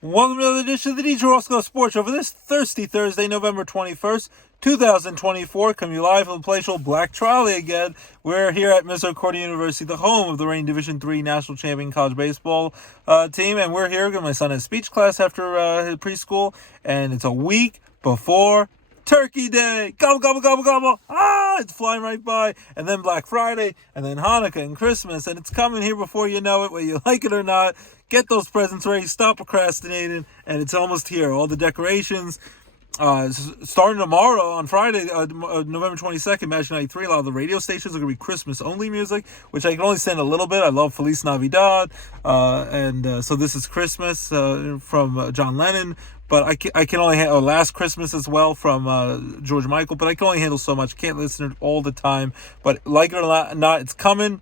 Welcome to another edition of the DJ Roscoe Sports Show for this Thirsty Thursday, November 21st, 2024. Coming to you live from the palatial Black Trolley again. We're here at Misericordia University, the home of the reigning Division III national champion college baseball team. And we're here because my son has speech class after his preschool. And it's a week before Turkey Day. Gobble, gobble, gobble, gobble. It's flying right by. And then Black Friday, and then Hanukkah and Christmas. And it's coming here before you know it, whether you like it or not. Get those presents ready. Stop procrastinating. And it's almost here. All the decorations. Starting tomorrow on Friday, November 22nd, Match 93, a lot of the radio stations are going to be Christmas-only music, which I can only stand a little bit. I love Feliz Navidad. So this is Christmas from John Lennon. But I can only handle Last Christmas as well from George Michael. But I can only handle so much. Can't listen to it all the time. But like it or not, it's coming.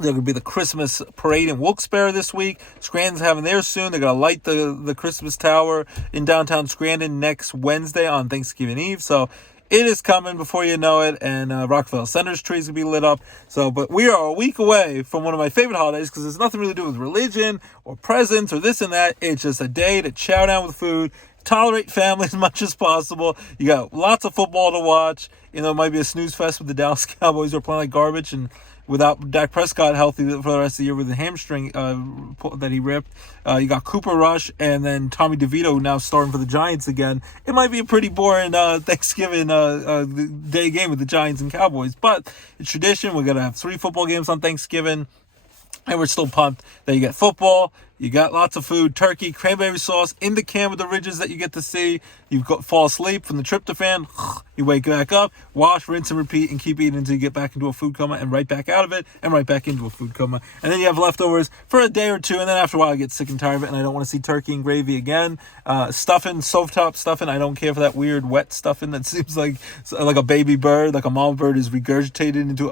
There's going to be the Christmas parade in Wilkes-Barre this week. Scranton's having theirs soon. They're going to light the Christmas tower in downtown Scranton next Wednesday on Thanksgiving Eve. So it is coming before you know it. And Rockefeller Center's trees going to be lit up. But we are a week away from one of my favorite holidays because there's nothing really to do with religion or presents or this and that. It's just a day to chow down with food. Tolerate family as much as possible. You got lots of football to watch. It might be a snooze fest with the Dallas Cowboys who are playing like garbage and without Dak Prescott healthy for the rest of the year with the hamstring that he ripped. You got Cooper Rush and then Tommy DeVito now starting for the Giants again. It might be a pretty boring Thanksgiving day game with the Giants and Cowboys. But it's tradition. We're going to have 3 football games on Thanksgiving. And we're still pumped that you get football, you got lots of food, turkey, cranberry sauce in the can with the ridges that you get to see. You fall asleep from the tryptophan. You wake back up, wash, rinse, and repeat, and keep eating until you get back into a food coma and right back out of it and right back into a food coma. And then you have leftovers for a day or two, and then after a while I get sick and tired of it, and I don't want to see turkey and gravy again. Stuffing, stovetop stuffing, I don't care for that weird wet stuffing that seems like a baby bird, like a mama bird is regurgitated into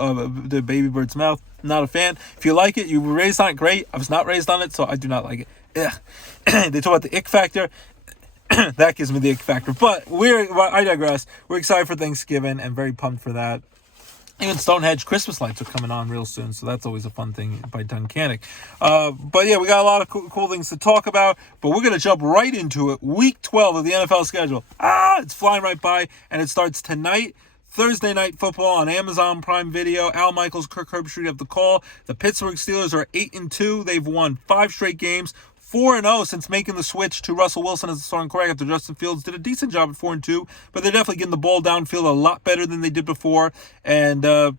the baby bird's mouth. Not a fan. If you like it, you were raised on it, great. I was not raised on it, so I do not like it. They talk about the ick factor. That gives me the ick factor. But I digress. We're excited for Thanksgiving and very pumped for that. Even Stonehenge Christmas lights are coming on real soon, so that's always a fun thing by Duncanic. But yeah, we got a lot of cool things to talk about, but we're going to jump right into it. Week 12 of the NFL schedule. It's flying right by, and it starts tonight. Thursday Night Football on Amazon Prime Video. Al Michaels, Kirk Herbstreit have the call. The Pittsburgh Steelers are 8-2. They've won 5 straight games. 4-0 since making the switch to Russell Wilson as the starting quarterback after Justin Fields did a decent job at 4-2, but they're definitely getting the ball downfield a lot better than they did before. And they're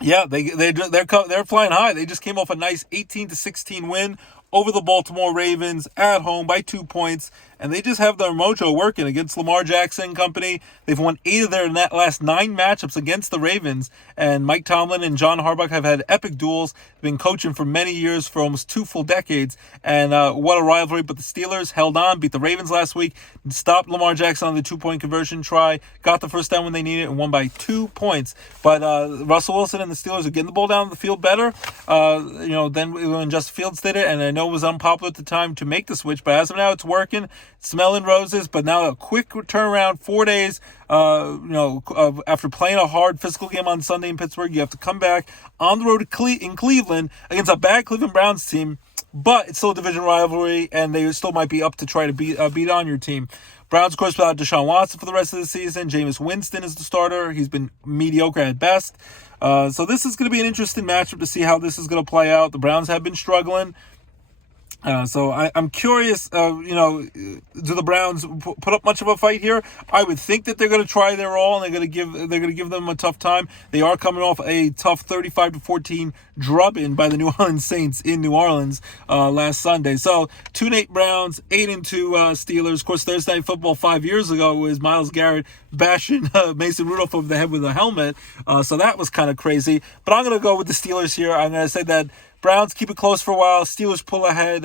flying high. They just came off a nice 18-16 win over the Baltimore Ravens at home by 2 points, and they just have their mojo working against Lamar Jackson and company. They've won 8 of their last 9 matchups against the Ravens, and Mike Tomlin and John Harbaugh have had epic duels. They've been coaching for many years, for almost 2 full decades, and what a rivalry. But the Steelers held on, beat the Ravens last week, stopped Lamar Jackson on the 2-point conversion try, got the first down when they needed it, and won by 2 points. But Russell Wilson and the Steelers are getting the ball down the field better, than when Justin Fields did it, and I know it was unpopular at the time to make the switch, but as of now, it's working. Smelling roses, but now a quick turnaround, 4 days, after playing a hard physical game on Sunday in Pittsburgh, you have to come back on the road in Cleveland against a bad Cleveland Browns team, but it's still a division rivalry, and they still might be up to try to beat on your team. Browns, of course, without Deshaun Watson for the rest of the season. Jameis Winston is the starter. He's been mediocre at best. So this is going to be an interesting matchup to see how this is going to play out. The Browns have been struggling. So I'm curious, do the Browns put up much of a fight here? I would think that they're going to try their all, and they're going to give them a tough time. They are coming off a tough 35-14 drubbing by the New Orleans Saints in New Orleans last Sunday. So 2-8 Browns, 8-2 Steelers. Of course, Thursday Night Football 5 years ago was Myles Garrett bashing Mason Rudolph over the head with a helmet. So that was kind of crazy. But I'm going to go with the Steelers here. I'm going to say that Browns keep it close for a while. Steelers pull ahead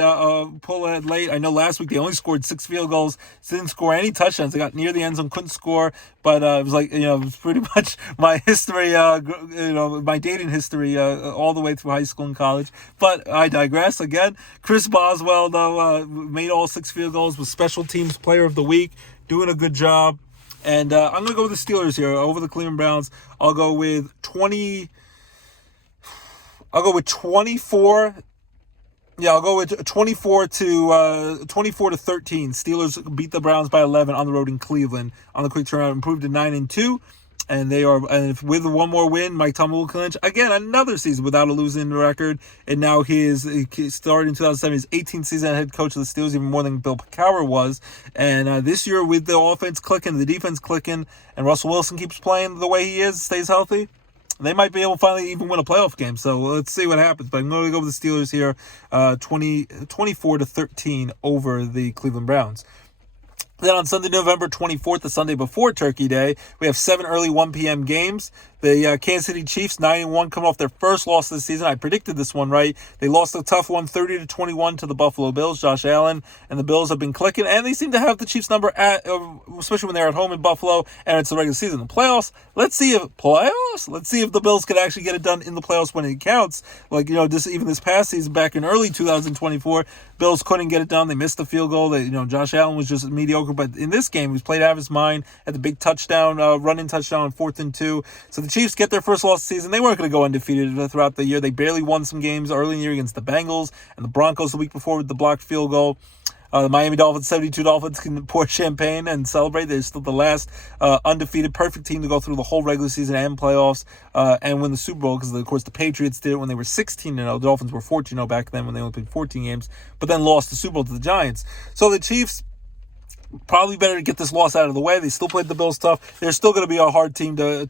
late. I know last week they only scored 6 field goals. Didn't score any touchdowns. They got near the end zone, couldn't score. But it was like, it was pretty much my history, my dating history all the way through high school and college. But I digress again. Chris Boswell, though, made all 6 field goals, was special teams player of the week, doing a good job. And I'm going to go with the Steelers here over the Cleveland Browns. I'll go with 24. Yeah, I'll go with 24 to 13. Steelers beat the Browns by 11 on the road in Cleveland. On the quick turnaround, improved to 9-2. And they are, and with one more win, Mike Tomlin will clinch again another season without a losing record. And now he started in 2007, his 18th season head coach of the Steelers, even more than Bill Cowher was. And this year, with the offense clicking, the defense clicking, and Russell Wilson keeps playing the way he is, stays healthy, they might be able to finally even win a playoff game. So let's see what happens. But I'm going to go with the Steelers here, 24 to 13 over the Cleveland Browns. Then on Sunday, November 24th, the Sunday before Turkey Day, we have 7 early 1 p.m. games. The Kansas City Chiefs, 9-1, coming off their first loss of the season. I predicted this one right. They lost a tough one, 30-21 to the Buffalo Bills. Josh Allen and the Bills have been clicking, and they seem to have the Chiefs number, especially when they're at home in Buffalo, and it's the regular season. The playoffs, let's see if the Bills could actually get it done in the playoffs when it counts. Like, even this past season, back in early 2024, Bills couldn't get it done. They missed the field goal. Josh Allen was just mediocre, but in this game, he was played out of his mind, had the big touchdown, running touchdown on 4th and 2. So the Chiefs get their first loss of the season. They weren't going to go undefeated throughout the year. They barely won some games early in the year against the Bengals and the Broncos the week before with the blocked field goal. The Miami Dolphins, 72 Dolphins, can pour champagne and celebrate. They're still the last undefeated, perfect team to go through the whole regular season and playoffs and win the Super Bowl because, of course, the Patriots did it when they were 16-0. The Dolphins were 14-0 back then when they only played 14 games, but then lost the Super Bowl to the Giants. So the Chiefs, probably better to get this loss out of the way. They still played the Bills tough. They're still going to be a hard team to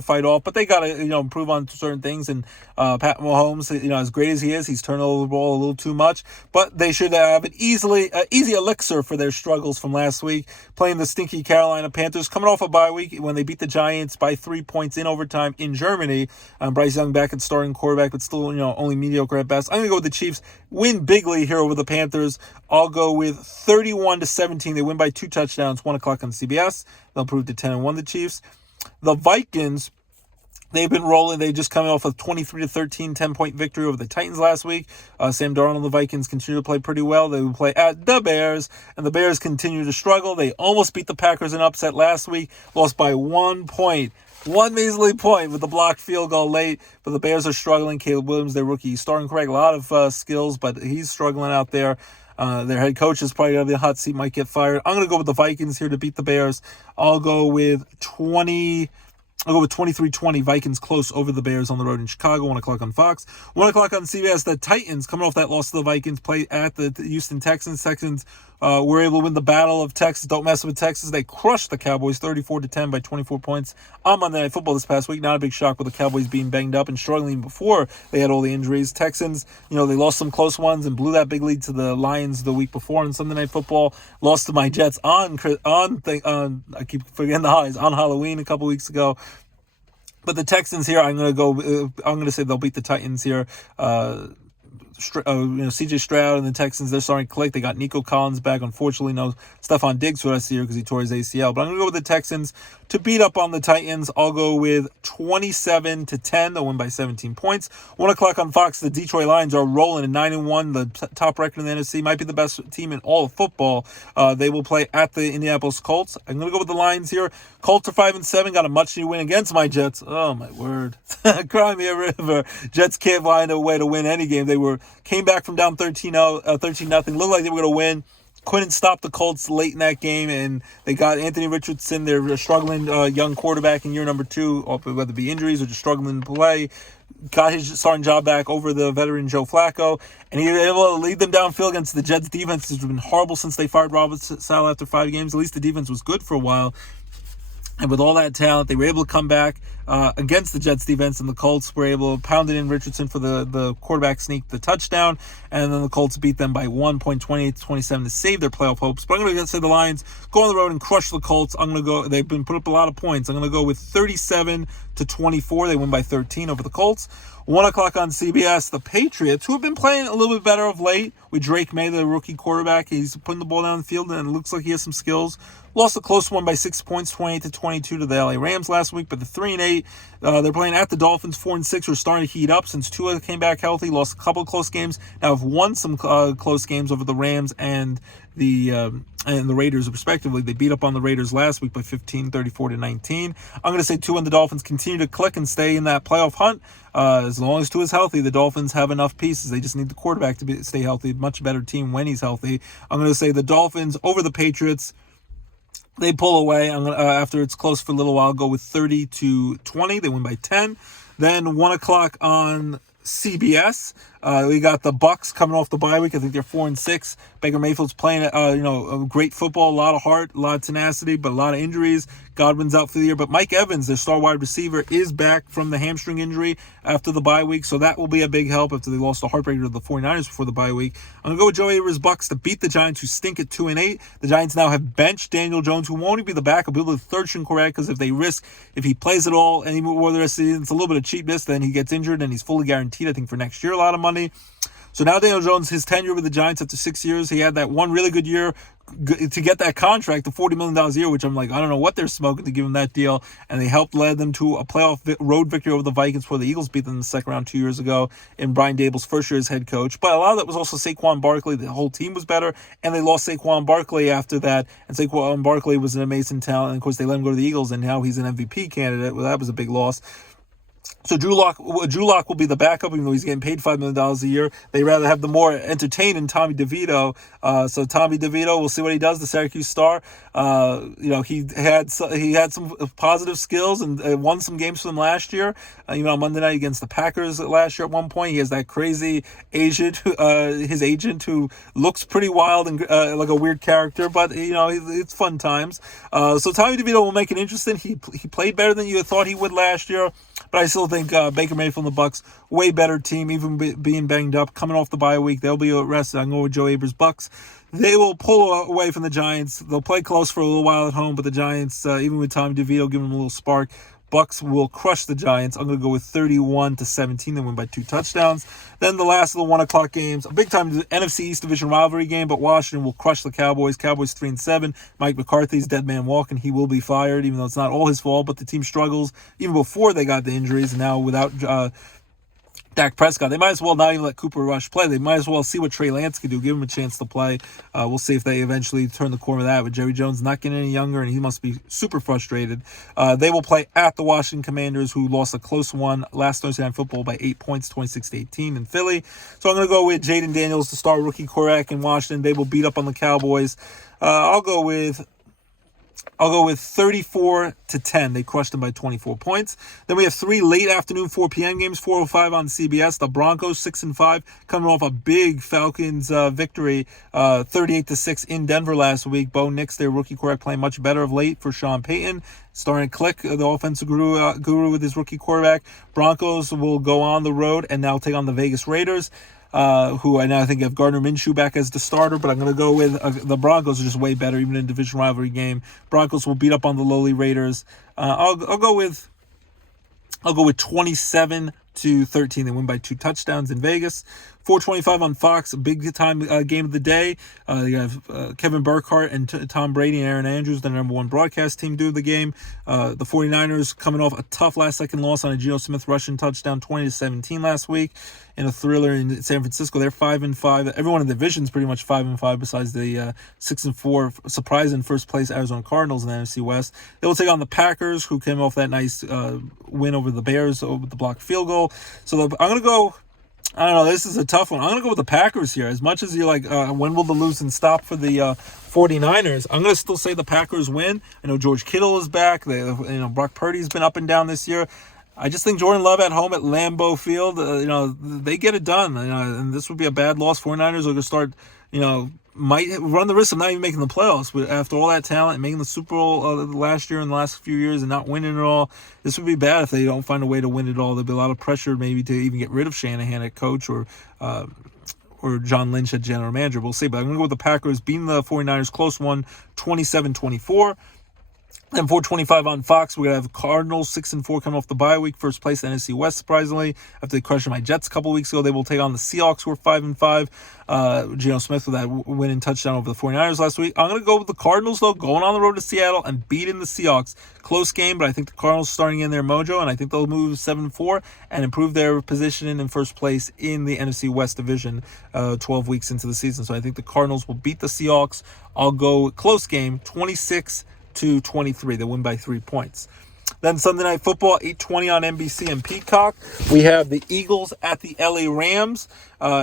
fight off, but they got to improve on certain things. And Pat Mahomes, as great as he is, he's turned over the ball a little too much. But they should have an easy elixir for their struggles from last week, playing the stinky Carolina Panthers, coming off a bye week when they beat the Giants by 3 points in overtime in Germany. Bryce Young back at starting quarterback, but still only mediocre at best. I'm going to go with the Chiefs. Win bigly here over the Panthers. I'll go with 31-17. They win by 2 touchdowns, 1 o'clock on CBS. They'll improve to 10-1, the Chiefs. The Vikings, they've been rolling. They just coming off a 23-13 10-point victory over the Titans last week. Sam Darnold and the Vikings continue to play pretty well. They will play at the Bears, and the Bears continue to struggle. They almost beat the Packers in upset last week, lost by 1 point. 1 measly point with the blocked field goal late, but the Bears are struggling. Caleb Williams, their rookie, starting correct, a lot of skills, but he's struggling out there. Their head coach is probably out of the hot seat, might get fired. I'm going to go with the Vikings here to beat the Bears. I'll go with 23-20. Vikings close over the Bears on the road in Chicago, 1 o'clock on Fox. 1 o'clock on CBS, the Titans, coming off that loss to the Vikings, play at the Houston Texans. Texans were able to win the battle of Texas. Don't mess with Texas. They crushed the Cowboys 34-10 by 24 points on Monday Night Football this past week. Not a big shock with the Cowboys being banged up and struggling before they had all the injuries. Texans, they lost some close ones and blew that big lead to the Lions the week before on Sunday Night Football. Lost to my Jets I keep forgetting the highs, on Halloween a couple weeks ago. But the Texans here, I'm going to say they'll beat the Titans here. C.J. Stroud and the Texans, they're starting to click. They got Nico Collins back. Unfortunately, no Stephon Diggs for the rest of the year because he tore his ACL. But I'm going to go with the Texans to beat up on the Titans. I'll go with 27-10. They'll win by 17 points. 1 o'clock on Fox, the Detroit Lions are rolling at 9-1. The top record in the NFC, might be the best team in all of football. They will play at the Indianapolis Colts. I'm going to go with the Lions here. Colts are 5-7. Got a much-needed win against my Jets. Oh, my word. Cry me a river. Jets can't find a way to win any game. They came back from down 13-0. Looked like they were going to win. Couldn't stop the Colts late in that game, and they got Anthony Richardson, their struggling young quarterback in year number 2, whether it be injuries or just struggling to play. Got his starting job back over the veteran Joe Flacco, and he was able to lead them downfield against the Jets' defense, which has been horrible since they fired Robert Saleh after 5 games. At least the defense was good for a while. And with all that talent, they were able to come back against the Jets defense, and the Colts were able to pound it in Richardson for the quarterback sneak, the touchdown, and then the Colts beat them by 1 point, 28-27 to save their playoff hopes. But I'm going to say the Lions go on the road and crush the Colts. They've been put up a lot of points. I'm going to go with 37-24. They win by 13 over the Colts. 1 o'clock on CBS, the Patriots, who have been playing a little bit better of late with Drake May, the rookie quarterback. He's putting the ball down the field, and it looks like he has some skills. Lost a close one by 6 points, 28-22 to the LA Rams last week, but the 3-8 8. They're playing at the Dolphins, 4-6, who are starting to heat up since Tua came back healthy, lost a couple of close games. Now have won some close games over the Rams and the Raiders, respectively. They beat up on the Raiders last week by 15, 34-19. I'm going to say Tua and the Dolphins continue to click and stay in that playoff hunt. As long as Tua is healthy, the Dolphins have enough pieces. They just need the quarterback to stay healthy. Much better team when he's healthy. I'm going to say the Dolphins over the Patriots. They pull away. I'm gonna, after it's close for a little while, I'll go with 30-20. They win by 10. Then 1 o'clock on CBS. We got the Bucks coming off the bye week. I think they're 4-6. Baker Mayfield's playing, a great football, a lot of heart, a lot of tenacity, but a lot of injuries. Godwin's out for the year, but Mike Evans, their star wide receiver, is back from the hamstring injury after the bye week, so that will be a big help after they lost a heartbreaker to the 49ers before the bye week. I'm going to go with Joe Aber's Bucks to beat the Giants, who stink at 2-8. The Giants now have benched Daniel Jones, who won't even be the backup. He'll be the third string quarterback, because if he plays it all anymore the rest of the season, it's a little bit of cheapness. Then he gets injured, and he's fully guaranteed, I think, for next year, a lot of money. So now Daniel Jones, his tenure with the Giants after 6 years, he had that one really good year to get that contract, the $40 million a year, which I'm like, I don't know what they're smoking to give him that deal. And they helped lead them to a playoff road victory over the Vikings before the Eagles beat them in the second round 2 years ago in Brian Dable's first year as head coach. But a lot of that was also Saquon Barkley. The whole team was better, and they lost Saquon Barkley after that. And Saquon Barkley was an amazing talent. And of course, they let him go to the Eagles, and now he's an MVP candidate. Well, that was a big loss. So Drew Lock will be the backup, even though he's getting paid $5 million a year. They rather have the more entertaining Tommy DeVito. So Tommy DeVito, we'll see what he does. The Syracuse star, he had some positive skills and won some games for them last year. Even on Monday night against the Packers last year. At one point, he has that crazy agent, his agent, who looks pretty wild and like a weird character. But it's fun times. So Tommy DeVito will make it interesting. He played better than you thought he would last year. But I still think Baker Mayfield and the Bucks, way better team, even being banged up, coming off the bye week. They'll be rested. I'm going with Joe Aber's Bucks. They will pull away from the Giants. They'll play close for a little while at home, but the Giants, even with Tommy DeVito giving them a little spark, Bucks will crush the Giants. I'm going to go with 31-17. They win by 2 touchdowns. Then the last of the 1 o'clock games, a big-time NFC East Division rivalry game, but Washington will crush the Cowboys. Cowboys 3-7. Mike McCarthy's dead man walking. He will be fired, even though it's not all his fault, but the team struggles even before they got the injuries. And now without Dak Prescott, they might as well not even let Cooper Rush play. They might as well see what Trey Lance can do, give him a chance to play. We'll see if they eventually turn the corner of that. With Jerry Jones not getting any younger, and he must be super frustrated. They will play at the Washington Commanders, who lost a close one last Thursday Night Football by 8 points, 26-18 in Philly. So I'm going to go with Jaden Daniels, the star rookie quarterback in Washington. They will beat up on the Cowboys. I'll go with 34-10. They crushed them by 24 points. Then we have 3 late afternoon 4 p.m. games, 4:05 on CBS. The Broncos 6-5, coming off a big Falcons victory, 38-6 in Denver last week. Bo Nix, their rookie quarterback, playing much better of late for Sean Payton. Starting to click, the offensive guru with his rookie quarterback. Broncos will go on the road and now take on the Vegas Raiders. Who I now think have Gardner Minshew back as the starter, but I'm going to go with the Broncos are just way better, even in a division rivalry game. Broncos will beat up on the lowly Raiders. I'll go with 27-13. They win by 2 touchdowns in Vegas. 4:25 on Fox, a big-time game of the day. You have Kevin Burkhardt and Tom Brady and Aaron Andrews, the number 1 broadcast team, do the game. The 49ers coming off a tough last-second loss on a Geno Smith rushing touchdown, 20-17 last week. In a thriller in San Francisco, they're 5-5. Everyone in the division is pretty much 5-5, besides the 6-4 surprise in first place Arizona Cardinals in the NFC West. They will take on the Packers, who came off that nice win over the Bears with the blocked field goal. So I'm going to go. I don't know. This is a tough one. I'm going to go with the Packers here. As much as you're like, when will the losing stop for the 49ers? I'm going to still say the Packers win. I know George Kittle is back. Brock Purdy's been up and down this year. I just think Jordan Love at home at Lambeau Field, they get it done. And this would be a bad loss. 49ers are going to start, might run the risk of not even making the playoffs. But after all that talent and making the Super Bowl last year and the last few years and not winning it all, this would be bad if they don't find a way to win it all. There'll be a lot of pressure maybe to even get rid of Shanahan at coach or John Lynch at general manager. We'll see. But I'm going to go with the Packers beating the 49ers. Close one, 27-24. Then 4:25 on Fox, we're going to have Cardinals 6-4 coming off the bye week. First place in NFC West, surprisingly. After they crushed my Jets a couple weeks ago, they will take on the Seahawks, who are 5-5. Geno Smith with that winning touchdown over the 49ers last week. I'm going to go with the Cardinals, though, going on the road to Seattle and beating the Seahawks. Close game, but I think the Cardinals are starting in their mojo, and I think they'll move 7-4 and improve their position in first place in the NFC West division 12 weeks into the season. So I think the Cardinals will beat the Seahawks. I'll go close game, 26-23. They win by 3 points. Then Sunday Night Football, 8:20 on NBC and Peacock. We have the Eagles at the LA Rams.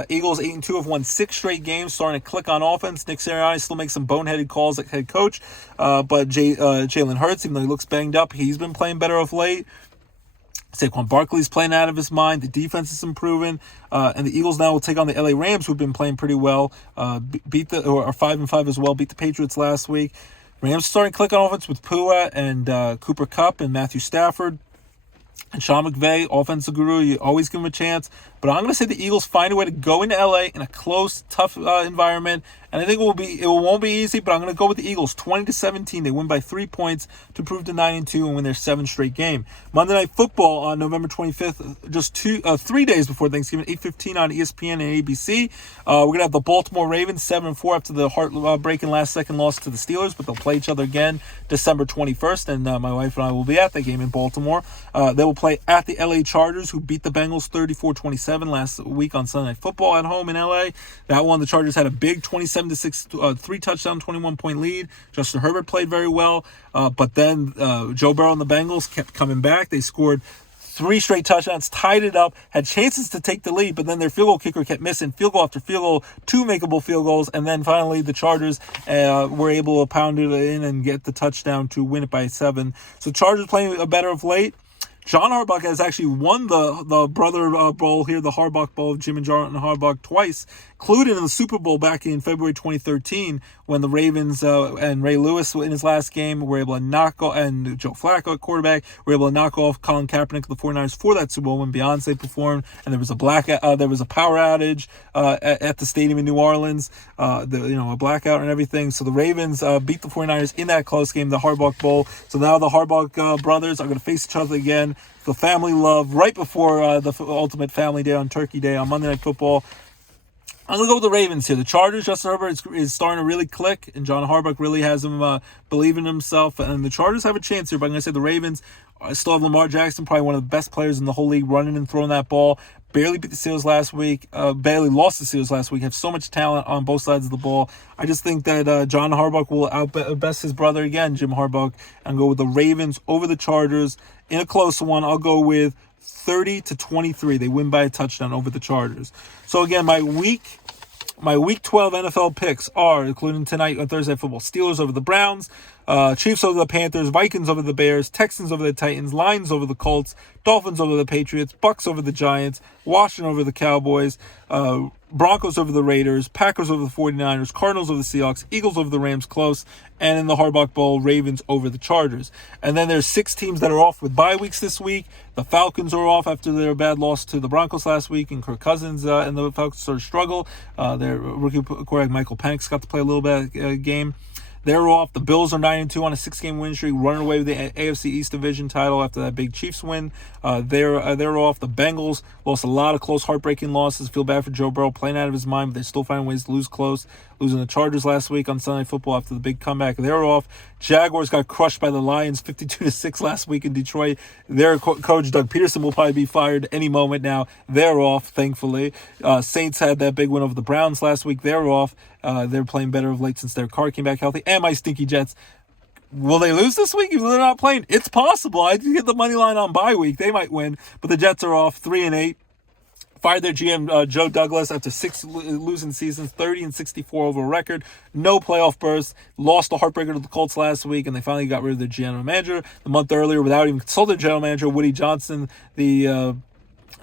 Eagles 8-2 have won 6 straight games, starting to click on offense. Nick Sirianni still makes some boneheaded calls at head coach, but Jalen Hurts, even though he looks banged up, he's been playing better of late. Saquon Barkley's playing out of his mind. The defense is improving, and the Eagles now will take on the LA Rams, who've been playing pretty well. Are 5-5 as well. Beat the Patriots last week. Rams starting to click on offense with Pua and Cooper Kupp and Matthew Stafford. And Sean McVay, offensive guru, you always give him a chance. But I'm going to say the Eagles find a way to go into LA in a close, tough environment. And I think it won't be easy, but I'm going to go with the Eagles, 20-17. They win by 3 points to improve to 9-2 and win their 7th straight game. Monday Night Football on November 25th, just 3 days before Thanksgiving, 8:15 on ESPN and ABC. We're going to have the Baltimore Ravens 7-4 after the heart-breaking last-second loss to the Steelers, but they'll play each other again December 21st, and my wife and I will be at that game in Baltimore. They will play at the LA Chargers, who beat the Bengals 34-27 last week on Sunday Night Football at home in LA. That one, the Chargers had a big 27-6, 3-touchdown, 21-point lead. Justin Herbert played very well, but then Joe Burrow and the Bengals kept coming back. They scored 3 straight touchdowns, tied it up, had chances to take the lead, but then their field goal kicker kept missing field goal after field goal, 2 makeable field goals, and then finally the Chargers were able to pound it in and get the touchdown to win it by 7. So Chargers playing better of late. John Harbaugh has actually won the Brother Bowl here, the Harbaugh Bowl of Jim and John Harbaugh twice, including in the Super Bowl back in February 2013 when the Ravens and Ray Lewis in his last game were able to knock off, and Joe Flacco at quarterback were able to knock off Colin Kaepernick of the 49ers for that Super Bowl when Beyonce performed, and there was a power outage at the stadium in New Orleans, a blackout and everything. So the Ravens beat the 49ers in that close game, the Harbaugh Bowl. So now the Harbaugh brothers are going to face each other again. The family love right before the ultimate family day on Turkey Day on Monday Night Football. I'm going to go with the Ravens here. The Chargers, Justin Herbert is starting to really click, and John Harbaugh really has him believing in himself. And the Chargers have a chance here, but I'm going to say the Ravens still have Lamar Jackson, probably one of the best players in the whole league, running and throwing that ball. Barely beat the Steelers last week. Barely lost the Steelers last week. Have so much talent on both sides of the ball. I just think that John Harbaugh will outbest his brother again, Jim Harbaugh, and go with the Ravens over the Chargers in a close one. I'll go with 30-23. They win by a touchdown over the Chargers. So again, my week 12 NFL picks are, including tonight on Thursday Night Football, Steelers over the Browns, Chiefs over the Panthers, Vikings over the Bears, Texans over the Titans, Lions over the Colts, Dolphins over the Patriots, Bucks over the Giants, Washington over the Cowboys, Broncos over the Raiders, Packers over the 49ers, Cardinals over the Seahawks, Eagles over the Rams close, and in the Harbaugh Bowl, Ravens over the Chargers. And then there's 6 teams that are off with bye weeks this week. The Falcons are off after their bad loss to the Broncos last week, and Kirk Cousins and the Falcons sort of struggle. Their rookie quarterback Michael Penix got to play a little bit of game. They're off. The Bills are 9-2 on a 6-game win streak, running away with the AFC East Division title after that big Chiefs win. They're off. The Bengals lost a lot of close, heartbreaking losses. Feel bad for Joe Burrow playing out of his mind, but they're still finding ways to lose close. Losing the Chargers last week on Sunday Night Football after the big comeback. They're off. Jaguars got crushed by the Lions 52-6 last week in Detroit. Their coach, Doug Peterson, will probably be fired any moment now. They're off, thankfully. Saints had that big win over the Browns last week. They're off. They're playing better of late since their car came back healthy. And my stinky Jets. Will they lose this week if they're not playing? It's possible. I get the money line on bye week. They might win. But the Jets are off 3-8. Fired their GM, Joe Douglas, after 6 losing seasons, 30-64 over record. No playoff berths. Lost the heartbreaker to the Colts last week, and they finally got rid of their general manager the month earlier without even consulting their general manager, Woody Johnson. The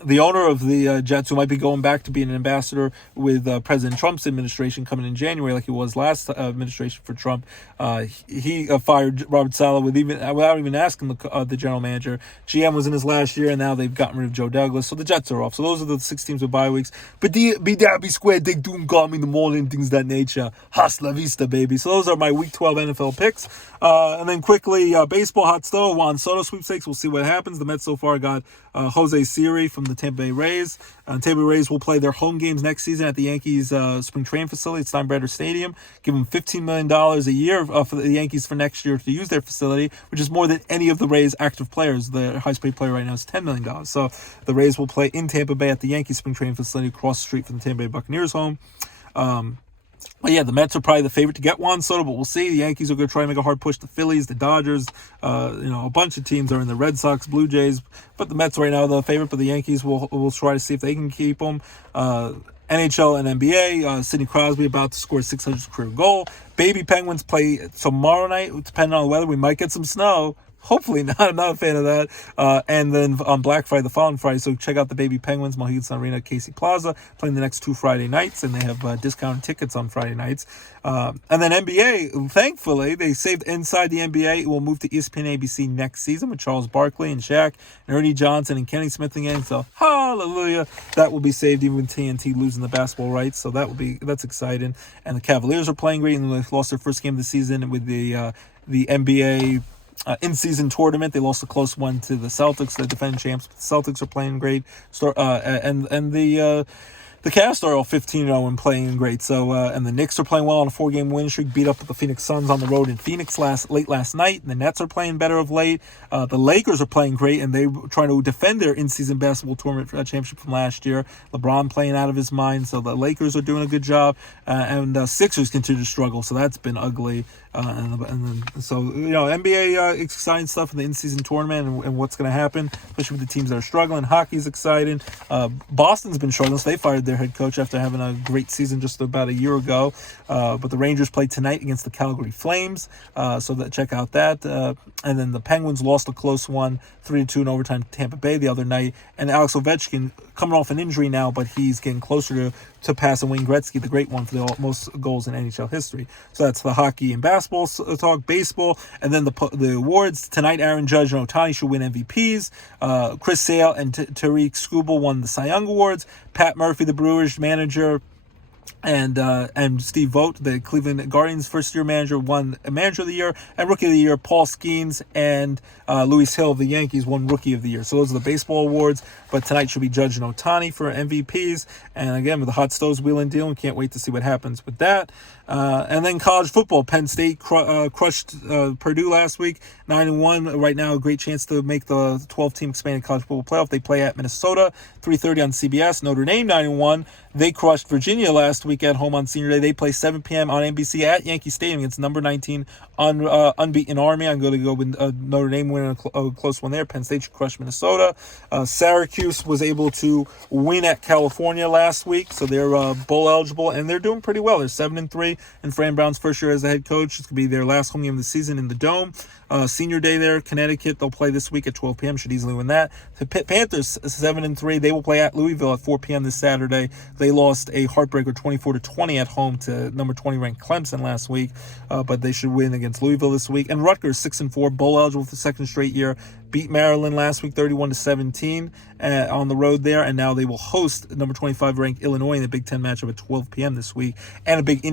the owner of the Jets, who might be going back to being an ambassador with President Trump's administration coming in January, like he was last administration for Trump, he fired Robert Saleh without even asking the general manager. GM was in his last year, and now they've gotten rid of Joe Douglas, so the Jets are off. So those are the 6 teams with bye weeks. But be square, dig doom, got me in the morning, things of that nature. Hasta la vista, baby. So those are my Week 12 NFL picks. And then quickly, baseball hot stove, Juan Soto sweepstakes. We'll see what happens. The Mets so far got Jose Siri from the Tampa Bay Rays. Tampa Bay Rays will play their home games next season at the Yankees spring training facility at Steinbrenner Stadium. Give them $15 million a year for the Yankees for next year to use their facility, which is more than any of the Rays' active players. The highest paid player right now is $10 million. So the Rays will play in Tampa Bay at the Yankees spring training facility across the street from the Tampa Bay Buccaneers home. But yeah, the Mets are probably the favorite to get Juan Soto, but we'll see. The Yankees are going to try and make a hard push. The Phillies, the Dodgers, a bunch of teams are in the Red Sox, Blue Jays. But the Mets right now are the favorite, but the Yankees will try to see if they can keep them. NHL and NBA, Sidney Crosby about to score 600th career goal. Baby Penguins play tomorrow night. Depending on the weather, we might get some snow. Hopefully not. I'm not a fan of that. And then on Black Friday, the following Friday, so check out the Baby Penguins, Mohegan Sun Arena, Casey Plaza, playing the next 2 Friday nights, and they have discounted tickets on Friday nights. And then NBA, thankfully, they saved Inside the NBA. It will move to ESPN ABC next season with Charles Barkley and Shaq and Ernie Johnson and Kenny Smith again. So hallelujah, that will be saved even with TNT losing the basketball rights. So that's exciting. And the Cavaliers are playing great, and they lost their first game of the season with the NBA in-season tournament. They lost a close one to the Celtics, the defending champs. The Celtics are playing great. And the Cavs are all 15-0 and playing great. So and the Knicks are playing well on a 4-game win streak. Beat up the Phoenix Suns on the road in Phoenix late last night. And the Nets are playing better of late. The Lakers are playing great, and they trying to defend their in-season basketball tournament championship from last year. LeBron playing out of his mind. So the Lakers are doing a good job, and Sixers continue to struggle. So that's been ugly. So NBA exciting stuff in the in-season tournament and what's going to happen, especially with the teams that are struggling. Hockey's exciting. Boston's been struggling, so they fired their head coach after having a great season just about a year ago. But the Rangers play tonight against the Calgary Flames, so check out that. And then the Penguins lost a close one, 3-2 in overtime to Tampa Bay the other night. And Alex Ovechkin coming off an injury now, but he's getting closer to passing Wayne Gretzky, the great one for the most goals in NHL history. So that's the hockey and basketball talk, baseball, and then the awards tonight. Aaron Judge and Ohtani should win MVPs. Chris Sale and Tariq Skubal won the Cy Young Awards. Pat Murphy, the Brewers manager, and Steve Vogt, the Cleveland Guardians first-year manager, won Manager of the Year, and Rookie of the Year, Paul Skeens and Luis Hill of the Yankees won Rookie of the Year. So those are the baseball awards, but tonight should be Judge and Ohtani for MVPs. And again, with the hot stoves wheeling deal, we can't wait to see what happens with that. And then college football, Penn State crushed Purdue last week, 9-1. Right now, a great chance to make the 12-team expanded college football playoff. They play at Minnesota, 3:30 on CBS. Notre Dame, 9-1. They crushed Virginia last week at home on Senior Day. They play 7 p.m. on NBC at Yankee Stadium against number 19 unbeaten Army. I'm going to go with Notre Dame winning a close one there. Penn State should crush Minnesota. Syracuse was able to win at California last week, so they're bowl eligible, and they're doing pretty well. They're 7-3 in Fran Brown's first year as the head coach. It's going to be their last home game of the season in the Dome. Senior Day there, Connecticut. They'll play this week at 12 p.m. Should easily win that. The Panthers 7-3. They will play at Louisville at 4 p.m. this Saturday. They lost a heartbreaker 24-20 at home to number 20 ranked Clemson last week, but they should win against Louisville this week. And Rutgers 6-4, bowl eligible for the second straight year. Beat Maryland last week 31-17 on the road there, and now they will host number 25 ranked Illinois in the Big Ten matchup at 12 p.m. this week, and a big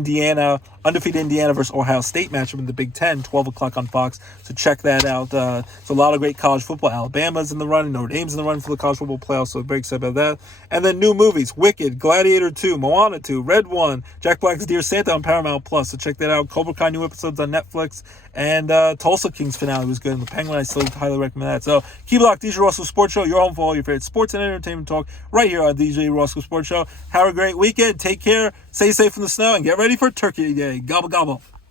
undefeated Indiana versus Ohio State matchup in the Big Ten, 12 o'clock on Fox. So check that out. So a lot of great college football. Alabama's in the run, and Notre Dame's in the run for the college football playoffs. So very excited about that. And then new movies: Wicked, Gladiator 2, Moana 2, Red One, Jack Black's Dear Santa on Paramount Plus. So check that out. Cobra Kai new episodes on Netflix. And Tulsa King's finale was good. And the Penguin, I still highly recommend that. So keep locked. DJ Roscoe Sports Show, your home for all your favorite sports and entertainment talk right here on DJ Roscoe Sports Show. Have a great weekend. Take care. Stay safe from the snow and get ready for Turkey Day. Gobble, gobble.